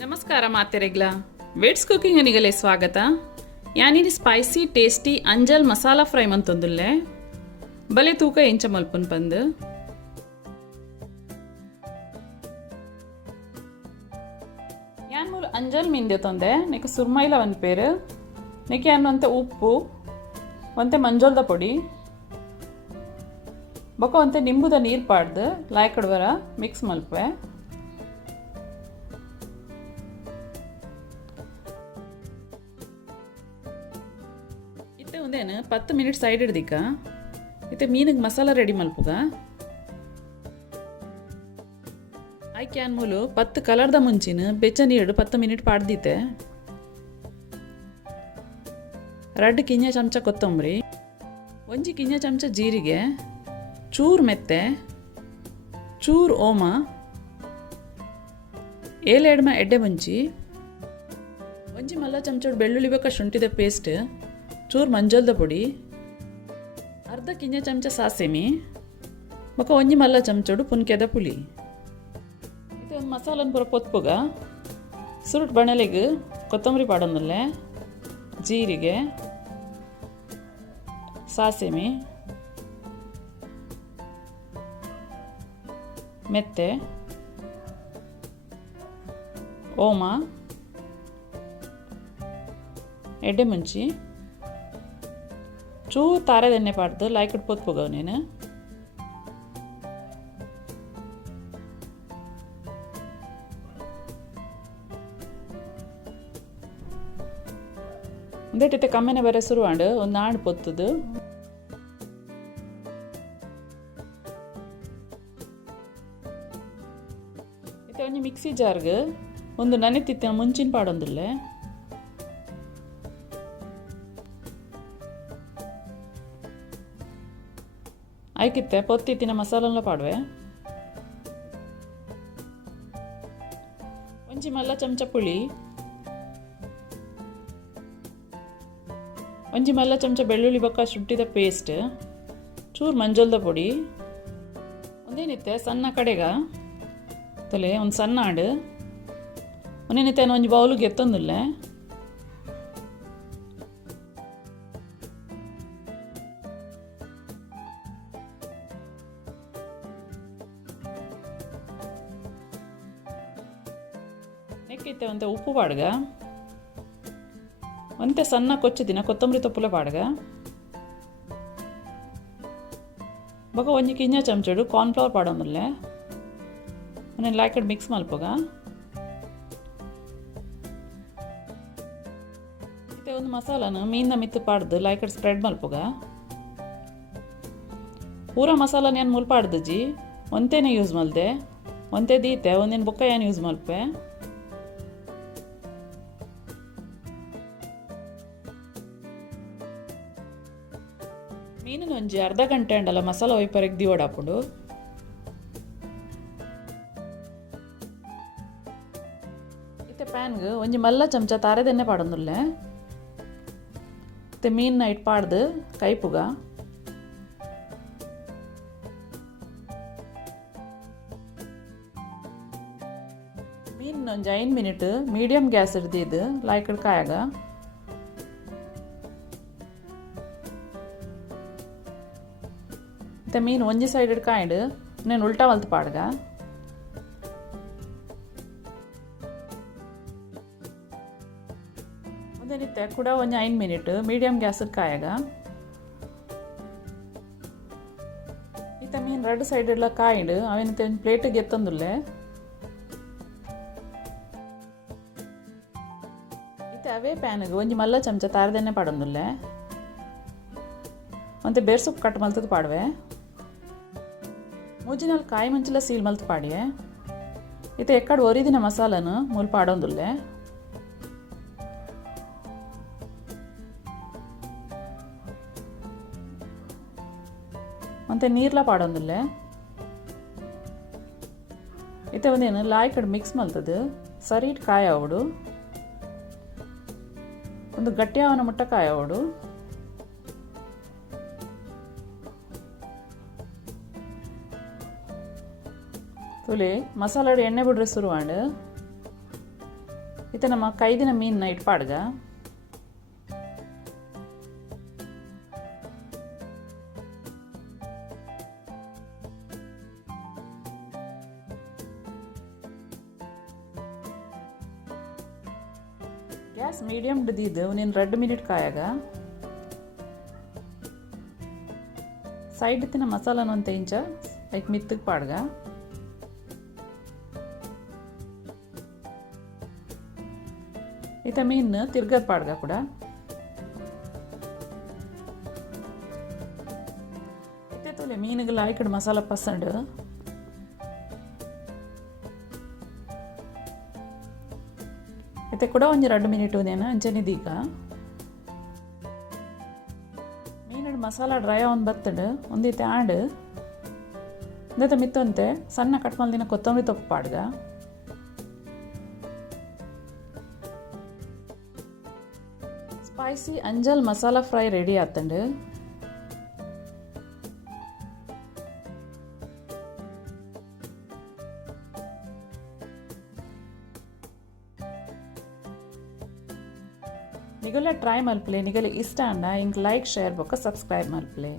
ನಮಸ್ಕಾರ ಮಾತೆರೆಗ್ಲ widths cooking ನಿಗಲೆ ಸ್ವಾಗತ ಯಾನಿನಿ spicy tasty ಅಂಜಲ್ masala fry ಮಂತೊಂದುಲ್ಲೆ ಬಲೆ ತೂಕ ಎಂಚ ಮಲ್ಪುನ್ ಪಂದು ಯಾನ್ ಮೂಲು ಅಂಜಲ್ ಮೀನ್ದೆ ತೊಂದೆ ನೆಕ್ ಸುರ್ಮೈಲ ಒಂದು ಪೇರು ನೆಕ್ ಯಾನ್ ಒಂತೆ ಉಪ್ಪು ಒಂತೆ ಮಂಜೋಲ್ದ ಪೊಡಿ ಬೊಕ ಒಂತೆ ನಿಂಬುದ ನೀರು ಪಾಡ್ದು ಲಾಯ್ಕಡ್ವರ ಮಿಕ್ಸ್ ಮಲ್ಪೆ ಒಂದೇನು 10 ಮಿನಿಟ್ ಸೈಡ್ ಹಿಡ್ದಿಕ್ಕ ಇತ್ತೆ ಮೀನಿಗೆ ಮಸಾಲ ರೆಡಿ ಮಲ್ಪುಗ ಆಯ್ಕೆ ಮೂಲು 10 ಕಲರ್ದ ಮುಂಚಿನ ಬೆಚ್ಚ ನೀರು 10 ಮಿನಿಟ್ ಪಾಡ್ದಿತ್ತೆ ರಡ್ಡು ಕಿಂಜ ಚಮಚ ಕೊತ್ತಂಬರಿ ಒಂಜಿ ಕಿಂಜ ಚಮಚ ಜೀರಿಗೆ ಚೂರು ಮೆತ್ತೆ ಚೂರು ಓಮ ಏಳೆಡ್ಮ ಎಡ್ಡೆ ಮುಂಚಿ ಒಂಜಿ ಮಲ್ಲ ಚಮಚೋಡು ಬೆಳ್ಳುಳ್ಳಿ ಬೇಕಾ ಶುಂಠಿದ ಪೇಸ್ಟ್ ಚೂರು ಮಂಜೋಲ್ದ ಪೊಡಿ ಅರ್ಧ ಕಿಂಜ ಚಮಚ ಸಾಸೆಮಿ ಬೊಕ ಒಂಜಿ ಮಲ್ಲ ಚಮಚೋಡು ಪುನ್ಕೆದ ಪುಳಿ ಇದು ಒಂದು ಮಸಾಲನ ಪೂರ ಪೊತ್ಪುಗ ಸುರುಟ್ ಬಣಲೆಗ್ ಕೊತ್ತಂಬರಿ ಪಾಡೊಂದುಲ್ಲೆ ಜೀರಿಗೆ ಸಾಸೆಮಿ ಮೆತ್ತೆ ಓಮ ಎಡ್ಡೆ ಮುಂಚಿ ಚೂರು ತಾರೆದೆಣ್ಣೆ ಪಾಡ್ದು ಲಾಯ್ಕಟ್ ಪೊತ್ಪುಗ ನೀನು ಒಂದೇಟೈತೆ ಕಮ್ಮೆನೆ ಬರೆ ಸುರುವಾಂಡು ಒಂದು ಆಂಡು ಪೊತ್ತುದು ಇತ್ತೆ ಒಂಜಿ ಮಿಕ್ಸಿ ಜಾರ್ಗ್ ಒಂದು ನನೆತಿತ್ತ ಮುಂಚಿನ ಪಾಡೊಂದುಲ್ಲೆ ಆಯ್ಕಿತ್ತೆ ಪೊತ್ತಿತ್ತಿನ ಮಸಾಲ ಪಾಡುವೆ ಒಂಜಿ ಮಲ್ಲ ಚಮಚ ಪುಳಿ ಒಂಜಿ ಮಲ್ಲ ಚಮಚ ಬೆಳ್ಳುಳ್ಳಿ ಬೊಕ್ಕ ಶುಂಠಿದ ಪೇಸ್ಟ್ ಚೂರು ಮಂಜೋಲ್ದ ಪೊಡಿ ಒಂದೇನಿತ್ತೆ ಸಣ್ಣ ಕಡೆಗ ತಲೆ ಒಂದು ಸಣ್ಣ ಆಡು ಒಂದೇನಿತ್ತೆ ಒಂಜಿ ಬೌಲಿಗೆ ಎತ್ತೊಂದುಲ್ಲೆ ನೆಕ್ಕಿತ್ತೆ ಒಂತೆ ಉಪ್ಪು ಪಾಡ್ಗ ಒಂತೆ ಸಣ್ಣ ಕೊಚ್ಚದಿನ ಕೊತ್ತಂಬರಿ ತೊಪ್ಪುಲ ಪಾಡ್ಗ ಬೊಕ ಒಂಜಿ ಕಿಂಜ ಚಮಚಡು ಕಾರ್ನ್ಫ್ಲವರ್ ಪಾಡೊಂದುಲ್ಲೆ ನಾನು ಲಾಯ್ಕಡ್ ಮಿಕ್ಸ್ ಮಲ್ಪುಗ ಇತ್ತೆ ಒಂದು ಮಸಾಲನ ಮೀನ ಮಿತ್ತು ಪಾಡ್ದು ಲಾಯ್ಕಡ್ ಸ್ಪ್ರೆಡ್ ಮಲ್ಪುಗ ಪೂರ ಮಸಾಲನ ಏನು ಮುಲ್ ಪಾಡ್ದಜ್ಜಿ ಒಂತೇನೆ ಯೂಸ್ ಮಲ್ದೆ ಒಂತೆ ದೀತೆ ಒಂದೇನು ಬೊಕ್ಕ ಏನು ಯೂಸ್ ಮಲ್ಪೆ ಮೀನಿನ ಒಂಜಿ ಅರ್ಧ ಗಂಟೆ ಅಂಡಲ್ಲ ಮಸಾಲ ಒಯ್ಪರೆಗ್ ದಿವಡಾಪುಂಡು ಇತ್ತೆ ಪ್ಯಾನ್ಗೆ ಒಂಜಿ ಮಲ್ಲ ಚಮಚ ತಾರೆದೆಣ್ಣೆ ಪಾಡೊಂದುಲ್ಲೆ ಇತ್ತೆ ಮೀನ್ನ ಇಟ್ಟು ಪಾಡ್ದು ಕೈಪುಗ ಮೀನಿನ ಒಂಜಿ 5 ಮಿನಿಟ್ ಮೀಡಿಯಂ ಗ್ಯಾಸ್ ಹಿಡ್ದಿದ್ದು ಲಾಯ್ಕಡ್ ಕಾಯಾಗ ಮತ್ತೆ ಮೀನು ಒಂಜಿ ಸೈಡ್ ಕಾಯ್ಡು నేను ಉಲ್ಟಾ ಮಲ್ತು ಪಾಡ್ಗ ಅದೇನಿತ್ತೆ ಕೂಡ ಒಂಜಿ 5 ಮಿನಿಟ್ ಮೀಡಿಯಂ ಗ್ಯಾಸ್ ಕಾಯಾಗ ಇತ್ತ ಮೀನು ಎರಡು ಸೈಡ್ ಎಲ್ಲ ಕಾಯ್ಡು ಅವೇನಿತ್ತೆ ಒಂದು ಪ್ಲೇಟಿಗೆ ಎತ್ತೊಂದುಲ್ಲೆ ಇತ್ತೆ ಅವೇ ಪ್ಯಾನ್ಗೆ ಒಂಜಿ ಮಲ್ಲ ಚಮಚ ತಾರದೆಣ್ಣೆ ಪಾಡೊಂದುಲ್ಲೆ ಮತ್ತೆ ಬೇರ್ ಸೊಪ್ಪು ಕಟ್ ಮಲ್ತದ್ದು ಪಾಡ್ವೆ ಮೂಜಿನಲ್ಲಿ ಕಾಯಿ ಮುಂಚಿಲ ಸೀಲ್ ಮಲ್ತು ಪಾಡಿಯೆ ಇತ್ತೆ ಎಕ್ಕಡು ಒರಿದಿನ ಮಸಾಲನು ಮೂಲ್ ಪಾಡೊಂದುಲ್ಲೆ ಮತ್ತೆ ನೀರ್ಲ ಪಾಡೊಂದುಲ್ಲೆ ಇತ್ತೆ ಒಂದೇನು ಲಾಯ್ಕಡ್ ಮಿಕ್ಸ್ ಮಲ್ತದು ಸರಿ ಇಟ್ಟು ಕಾಯ ಅವಡು ಒಂದು ಗಟ್ಟಿಯಾವನ ಮುಟ್ಟ ಕಾಯ ಅವಡು ತುಲಿ ಮಸಾಲ ಎಣ್ಣೆ ಬಿಡ್ರೆ ಶುರುವಾಂಡು ಇತ್ತೆ ನಮ್ಮ ಕೈದಿನ ಮೀನನ್ನ ಇಟ್ಪಾಡ್ಗ ಗ್ಯಾಸ್ ಮೀಡಿಯಮ್ ಹಿಡಿದಿದ್ದು ನೀನು 2 ಮಿನಿಟ್ ಕಾಯಾಗ ಸೈಡ್ ತಿನ್ನ ಮಸಾಲನ ಒಂದು ಇಂಚ ಐಕ್ ಮಿತ್ತಗೆ ಪಾಡ್ಗ ಇತ್ತ ಮೀನು ತಿರ್ಗದ ಪಾಡ್ಗ ಕೂಡ ಇತ್ತೆ ತೋಲೆ ಮೀನಿಗೆ ಲಾಯ್ಕಡ್ ಮಸಾಲ ಪಸಂಡ್ ಇತ್ತೆ ಕೂಡ ಒಂದು 2 ಮಿನಿಟ್ ನೇನ ಅಂಚನಿದೀಗ ಮೀನಡ್ ಮಸಾಲ ಡ್ರೈ ಒಂದು ಬತ್ತಂಡು ಒಂದಿತ್ತೆ ಆಂಡ್ ಇಂದತೆ ಮಿತ್ತಂತೆ ಸಣ್ಣ ಕಟ್ ಮಲ್ದಿನ ಕೊತ್ತಂಬರಿ ತೊಪ್ಪು ಪಾಡ್ಗ ಸ್ಪೈಸಿ ಅಂಜಲ್ ಮಸಾಲ ಫ್ರೈ ರೆಡಿ ಆತಂಡು ನಿಗಲ ಟ್ರೈ ಮಲ್ಪಲೆ ನಿಗಲ ಇಷ್ಟ ಅಂಡ ಇಂಕ್ ಲೈಕ್ ಶೇರ್ ಬೊಕ್ಕ ಸಬ್ಸ್ಕ್ರೈಬ್ ಮಲ್ಪಲೆ.